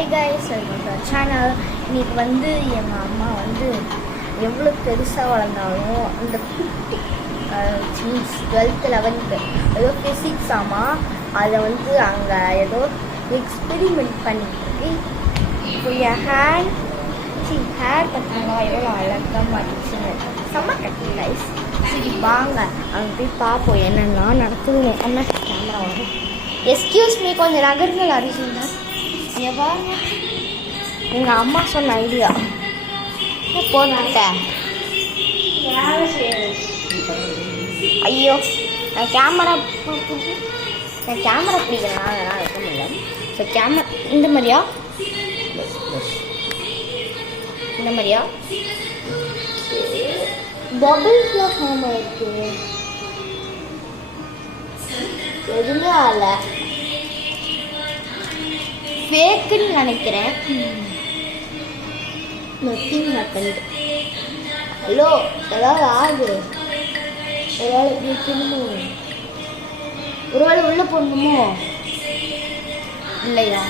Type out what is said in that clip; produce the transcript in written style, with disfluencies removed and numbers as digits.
Hi guys, welcome to channel. இன்னைக்கு எங்கள் அம்மா எவ்வளோ பெருசாக வளர்ந்தாலும் அந்த குட்டி மீன்ஸ் 12th 11th ஏதோ ஃபிசிக்ஸ் ஆமாம், அதை அங்கே ஏதோ எக்ஸ்பெரிமெண்ட் பண்ணிட்டு இப்போ என் ஹேர் பார்த்தீங்களா எவ்வளோ அழகாக மாட்டிச்சுன்னு. செம்ம கட்டி கைஸ். சரி வாங்க அங்கே போய் பார்ப்போம் என்னென்னா நடத்துதுன்னு. என்ன கேமரா வரும்? எஸ்கியூஸ் மீ, கொஞ்சம் நகர்கள் அறிஞ்சுங்க. எவ்வாறு எங்கள் அம்மா சொன்ன ஐடியா போட்டேன். ஐயோ, நான் கேமரா பிடிக்கலாம், அதெல்லாம் இருக்க முடியல. ஸோ கேமரா இந்த மாதிரியா பபிள்ஸ்லாம் ஃபார்ம் ஆயிருக்கு. எதுவுமே ஆகல, ஃபேக்குன்னு நினைக்கிறேன். Nothing happened. ஹலோ, ஏதாவது ஆகுது? ஒருவேளை வைக்கணுமோ? ஒருவேளை உள்ள போடணுமோ? இல்லையா?